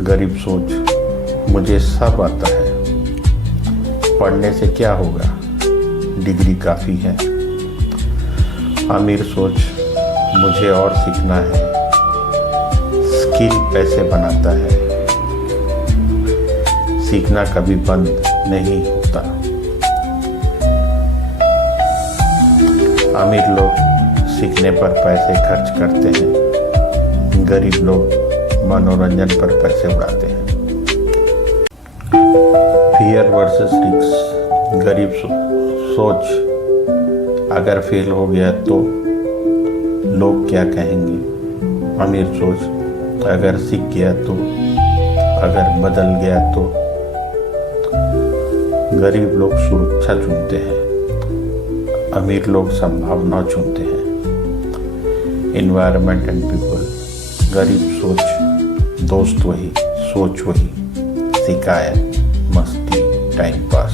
गरीब सोच, मुझे सब आता है, पढ़ने से क्या होगा, डिग्री काफ़ी है। अमीर सोच, मुझे और सीखना है, स्किल पैसे बनाता है, सीखना कभी बंद नहीं होता। अमीर लोग सीखने पर पैसे खर्च करते हैं, गरीब लोग मनोरंजन पर पैसे उड़ाते हैं। Fear versus risk. गरीब सोच, अगर फेल हो गया तो लोग क्या कहेंगे। अमीर सोच, अगर सीख गया तो, अगर बदल गया तो। गरीब लोग सुरक्षा चुनते हैं, अमीर लोग संभावना चुनते हैं। Environment and people. गरीब सोच, दोस्त वही, सोच वही, शिकायत, मस्ती, टाइम पास।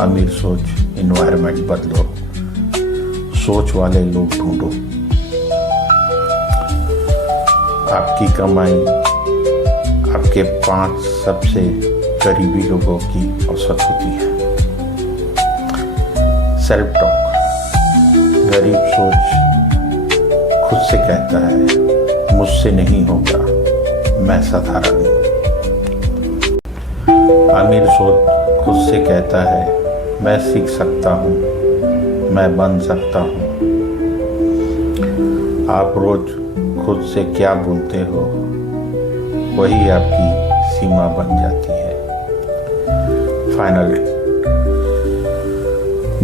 अमीर सोच, एनवायरनमेंट बदलो, सोच वाले लोग ढूंढो। आपकी कमाई आपके 5 सबसे करीबी लोगों की औसत होती है। Self talk. गरीब सोच खुद से कहता है, मुझसे नहीं होगा, मैं साधारण हूँ। अमीर सोच खुद से कहता है, मैं सीख सकता हूँ, मैं बन सकता हूँ। आप रोज खुद से क्या बोलते हो, वही आपकी सीमा बन जाती है। फाइनल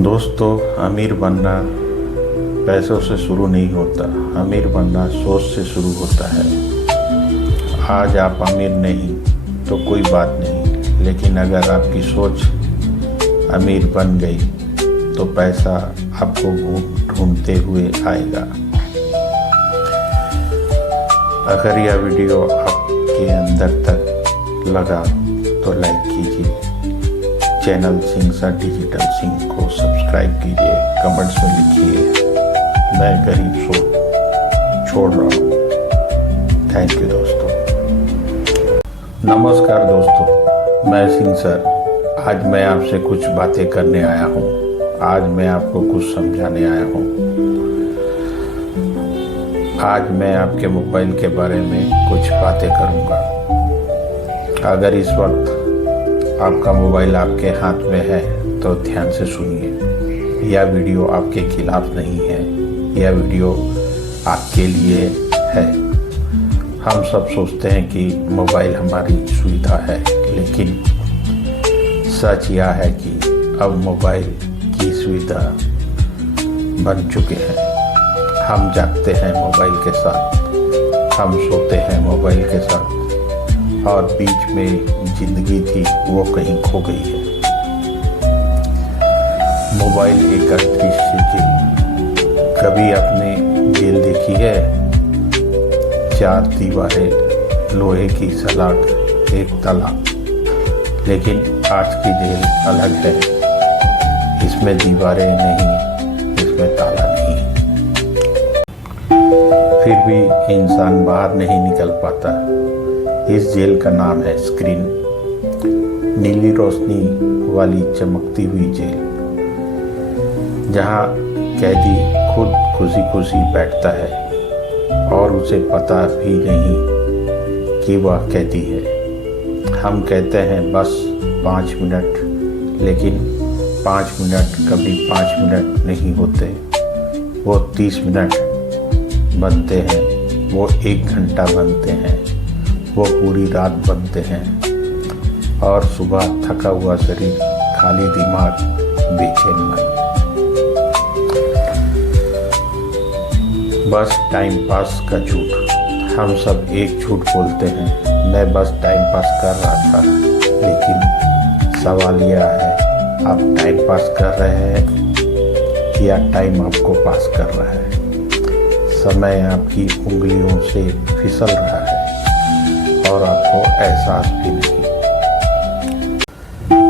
दोस्तों, अमीर बनना पैसों से शुरू नहीं होता, अमीर बनना सोच से शुरू होता है। आज आप अमीर नहीं तो कोई बात नहीं, लेकिन अगर आपकी सोच अमीर बन गई तो पैसा आपको ढूंढते हुए आएगा। अगर यह वीडियो आपके अंदर तक लगा तो लाइक कीजिए, channel Singh sir digital Singh को सब्सक्राइब कीजिए, कमेंट्स में लिखिए मैं गरीब सोच छोड़ रहा हूँ। थैंक यू दोस्तों। नमस्कार दोस्तों, मैं सिंह सर। आज मैं आपसे कुछ बातें करने आया हूँ, आज मैं आपको कुछ समझाने आया हूँ। आज मैं आपके मोबाइल के बारे में कुछ बातें करूँगा। अगर इस वक्त आपका मोबाइल आपके हाथ में है तो ध्यान से सुनिए। यह वीडियो आपके खिलाफ नहीं है, यह वीडियो आपके लिए है। हम सब सोचते हैं कि मोबाइल हमारी सुविधा है, लेकिन सच यह है कि अब मोबाइल की सुविधा बन चुके हैं। हम जागते हैं मोबाइल के साथ, हम सोते हैं मोबाइल के साथ, और बीच में जिंदगी थी वो कहीं खो गई है। मोबाइल एक अदृश्य जेल। कभी आपने जेल देखी है? 4 दीवारें, लोहे की सलाख, एक ताला। लेकिन आज की जेल अलग है, इसमें दीवारें नहीं, इसमें ताला नहीं। फिर भी इंसान बाहर नहीं निकल पाता। इस जेल का नाम है स्क्रीन। नीली रोशनी वाली चमकती हुई जेल, जहाँ कैदी खुद खुशी खुशी बैठता है और उसे पता भी नहीं कि वह कैदी है। हम कहते हैं बस 5 मिनट, लेकिन 5 मिनट कभी 5 मिनट नहीं होते। वो 30 मिनट बनते हैं, वो 1 घंटा बनते हैं, वो पूरी रात बनते हैं, और सुबह थका हुआ शरीर, खाली दिमाग, बेचैन मन। बस टाइम पास का झूठ। हम सब एक झूठ बोलते हैं, मैं बस टाइम पास कर रहा था। लेकिन सवाल यह है, आप टाइम पास कर रहे हैं या टाइम आपको पास कर रहा है? समय आपकी उंगलियों से फिसल रहा है और आपको एहसास भी नहीं।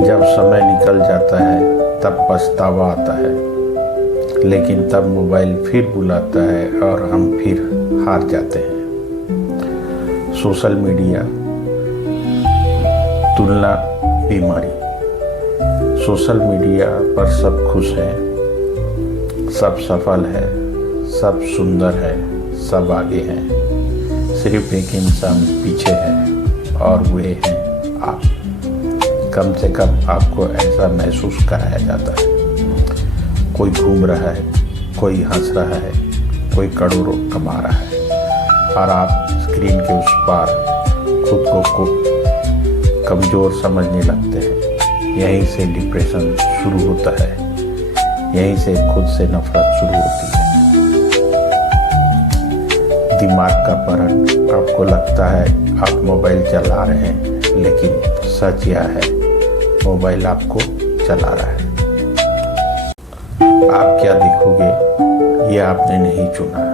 जब समय निकल जाता है तब पछतावा आता है, लेकिन तब मोबाइल फिर बुलाता है और हम फिर हार जाते हैं। सोशल मीडिया तुलना बीमारी। सोशल मीडिया पर सब खुश हैं, सब सफल है, सब सुंदर है, सब आगे हैं। सिर्फ एक इंसान पीछे है और वे हैं आप। कम से कम आपको ऐसा महसूस कराया जाता है। कोई घूम रहा है, कोई हंस रहा है, कोई करोड़ों कमा रहा है और आप स्क्रीन के उस पार खुद को कमज़ोर समझने लगते हैं। यहीं से डिप्रेशन शुरू होता है, यहीं से खुद से नफरत शुरू होती है। दिमाग का परण। आपको लगता है आप मोबाइल चला रहे हैं, लेकिन सच यह है मोबाइल आपको चला रहा है। आप क्या देखोगे यह आपने नहीं चुना,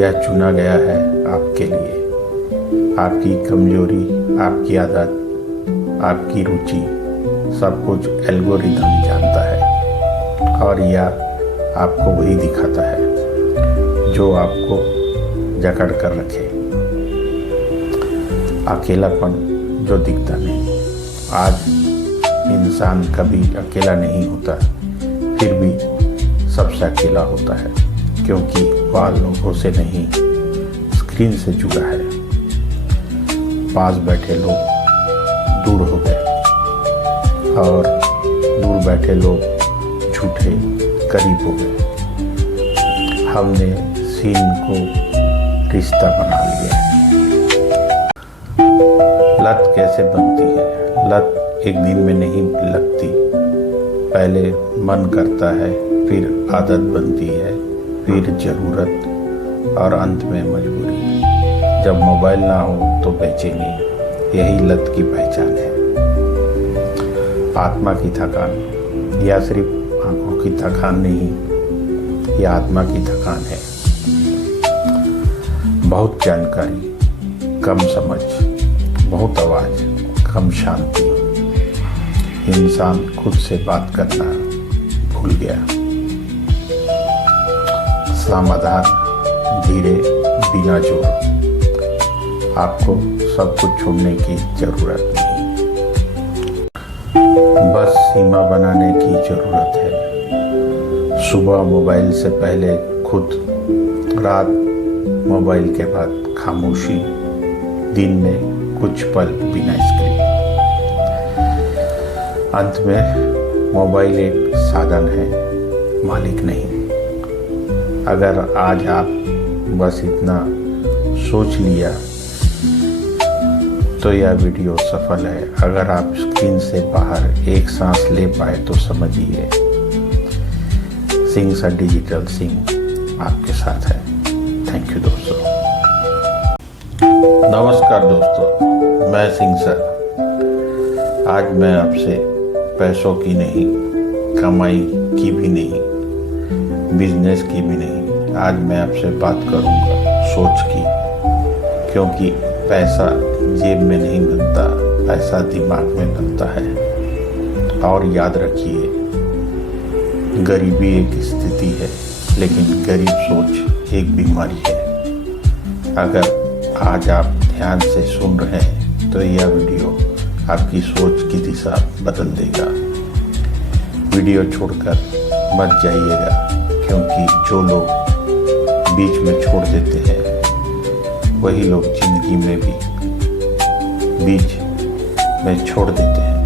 यह चुना गया है आपके लिए। आपकी कमजोरी, आपकी आदत, आपकी रुचि, सब कुछ एल्गोरिदम जानता है और यह आपको वही दिखाता है जो आपको जकड़ कर रखे। अकेलापन जो दिखता नहीं। आज इंसान कभी अकेला नहीं होता, फिर भी सबसे अकेला होता है, क्योंकि वह लोगों से नहीं, स्क्रीन से जुड़ा है। पास बैठे लोग दूर हो गए और दूर बैठे लोग झूठे करीब हो गए। हमने सीन को रिश्ता बना लिया। लत कैसे बनती है? लत एक दिन में नहीं लगती। पहले मन करता है, फिर आदत बनती है, फिर जरूरत और अंत में मजबूरी। जब मोबाइल ना हो तो बेचैनी, यही लत की पहचान है। आत्मा की थकान, या सिर्फ आंखों की थकान नहीं, यह आत्मा की थकान है। बहुत जानकारी, कम समझ, बहुत आवाज, कम शांति। इंसान खुद से बात करना भूल गया। समाधान धीरे, बिना जोर। आपको सब कुछ छोड़ने की जरूरत नहीं, बस सीमा बनाने की जरूरत है। सुबह मोबाइल से पहले खुद, रात मोबाइल के बाद खामोशी, दिन में कुछ पल बिना स्क्रीन। अंत में मोबाइल एक साधन है, मालिक नहीं। अगर आज आप बस इतना सोच लिया तो यह वीडियो सफल है। अगर आप स्क्रीन से बाहर एक सांस ले पाए तो समझिए सिंह सर डिजिटल सिंह आपके साथ है। थैंक यू दोस्तों। नमस्कार दोस्तों, मैं सिंह सर। आज मैं आपसे पैसों की नहीं, कमाई की भी नहीं, बिजनेस की भी नहीं, आज मैं आपसे बात करूंगा सोच की। क्योंकि पैसा जेब में नहीं मिलता, पैसा दिमाग में मिलता है। और याद रखिए, गरीबी एक स्थिति है, लेकिन गरीब सोच एक बीमारी है। अगर आज आप ध्यान से सुन रहे हैं तो यह वीडियो आपकी सोच की दिशा बदल देगा। वीडियो छोड़कर मत जाइएगा, क्योंकि जो लोग बीच में छोड़ देते हैं वही लोग जिंदगी में भी बीच में छोड़ देते हैं।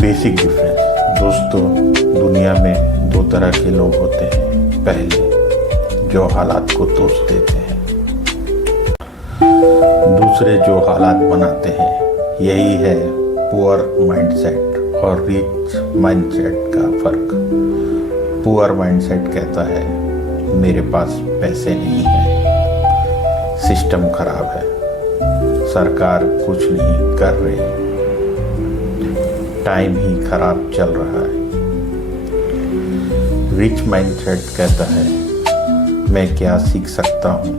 बेसिक डिफरेंस दोस्तों, दुनिया में दो तरह के लोग होते हैं। पहले जो हालात को दोष देते हैं, दूसरे जो हालात बनाते हैं। यही है पुअर माइंडसेट और रिच माइंडसेट का फर्क। पुअर माइंडसेट कहता है मेरे पास पैसे नहीं है, सिस्टम खराब है, सरकार कुछ नहीं कर रही, टाइम ही खराब चल रहा है। रिच माइंडसेट कहता है मैं क्या सीख सकता हूँ,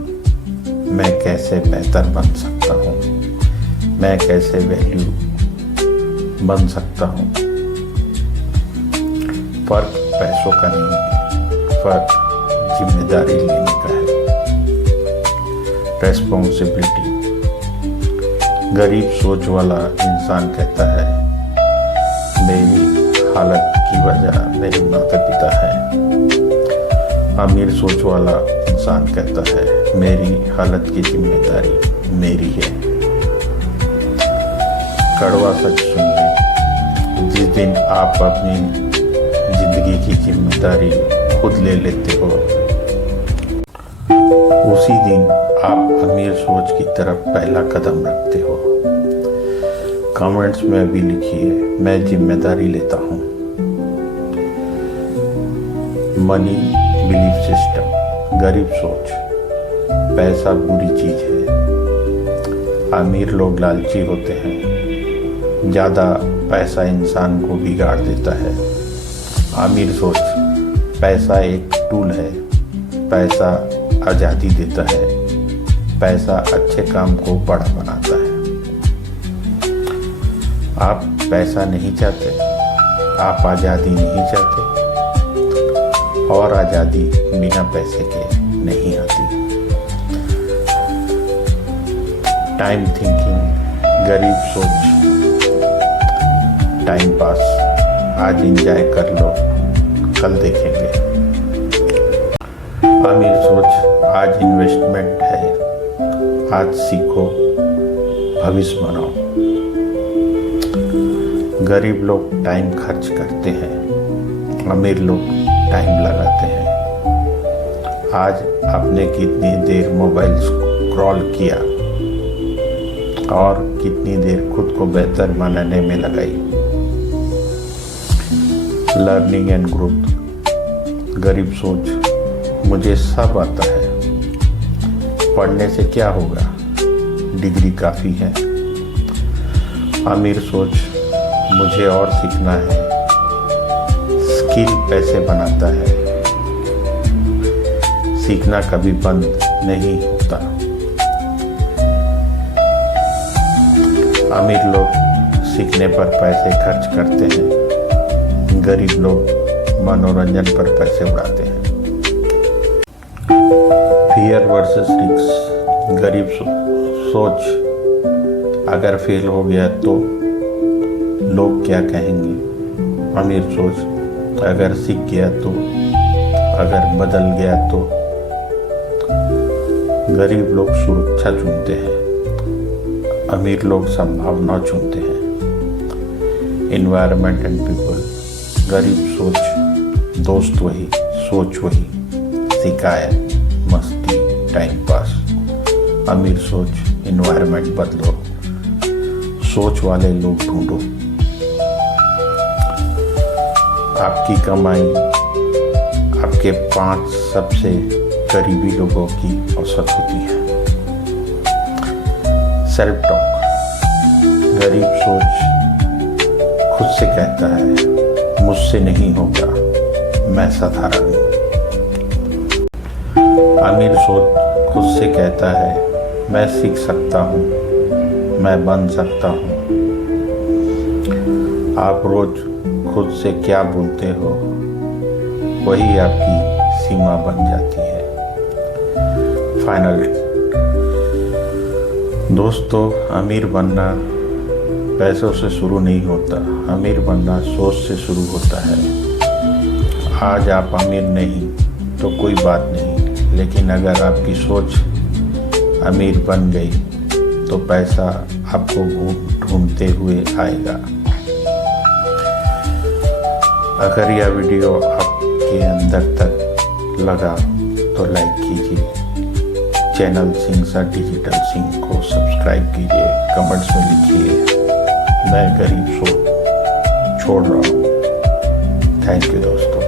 मैं कैसे बेहतर बन सकता हूँ, मैं कैसे वैल्यू बन सकता हूँ। फर्क पैसों का नहीं है, फर्क जिम्मेदारी लेने का है। रेस्पॉन्सिबिलिटी। गरीब सोच वाला इंसान कहता है मेरी हालत की वजह मेरे माता पिता है। अमीर सोच वाला इंसान कहता है मेरी हालत की जिम्मेदारी मेरी है। कड़वा सच सुनिए, जिस दिन आप अपनी जिंदगी की जिम्मेदारी खुद ले लेते हो, उसी दिन आप अमीर सोच की तरफ पहला कदम रखते हो। कमेंट्स में भी लिखिए मैं जिम्मेदारी लेता हूँ। मनी बिलीफ सिस्टम, गरीब सोच, पैसा बुरी चीज है। अमीर लोग लालची होते हैं, ज़्यादा पैसा इंसान को बिगाड़ देता है। अमीर सोच, पैसा एक टूल है, पैसा आज़ादी देता है, पैसा अच्छे काम को बड़ा बनाता है। आप पैसा नहीं चाहते, आप आज़ादी नहीं चाहते, और आज़ादी बिना पैसे के नहीं आती। टाइम थिंकिंग, गरीब सोच, टाइम पास, आज एंजॉय कर लो, कल देखेंगे। अमीर सोच, आज इन्वेस्टमेंट है, आज सीखो, भविष्य बनाओ। गरीब लोग टाइम खर्च करते हैं, अमीर लोग टाइम लगाते हैं। आज आपने कितनी देर मोबाइल स्क्रॉल किया और कितनी देर खुद को बेहतर बनाने में लगाई। लर्निंग एंड ग्रोथ, गरीब सोच, मुझे सब आता है, पढ़ने से क्या होगा, डिग्री काफ़ी है। अमीर सोच, मुझे और सीखना है, स्किल पैसे बनाता है, सीखना कभी बंद नहीं होता। अमीर लोग सीखने पर पैसे खर्च करते हैं, गरीब लोग मनोरंजन पर पैसे उड़ाते हैं। फियर वर्सेस रिस्क, गरीब सोच, अगर फेल हो गया तो लोग क्या कहेंगे। अमीर सोच, अगर सीख गया तो, अगर बदल गया तो। गरीब लोग सुरक्षा चुनते हैं, अमीर लोग संभावना चुनते हैं। एनवायरनमेंट एंड पीपल, गरीब सोच, दोस्त वही, सोच वही, शिकायत, मस्ती, टाइम पास। अमीर सोच, एनवायरनमेंट बदलो, सोच वाले लोग ढूंढो। आपकी कमाई आपके 5 सबसे करीबी लोगों की औसत होती है। सेल्फ टॉक, गरीब सोच खुद से कहता है मुझसे नहीं होगा, मैं साधारण हूँ। अमीर सोच खुद से कहता है मैं सीख सकता हूँ, मैं बन सकता हूँ। आप रोज खुद से क्या बोलते हो, वही आपकी सीमा बन जाती है। फाइनल दोस्तों, अमीर बनना पैसों से शुरू नहीं होता, अमीर बनना सोच से शुरू होता है। आज आप अमीर नहीं तो कोई बात नहीं, लेकिन अगर आपकी सोच अमीर बन गई तो पैसा आपको ढूंढते हुए आएगा। अगर यह वीडियो आपके अंदर तक लगा तो लाइक कीजिए, चैनल सिंह सा डिजिटल सिंह को सब्सक्राइब कीजिए, कमेंट्स में लिखिए मैं गरीब सोच छोड़ रहा हूँ। थैंक यू दोस्तों।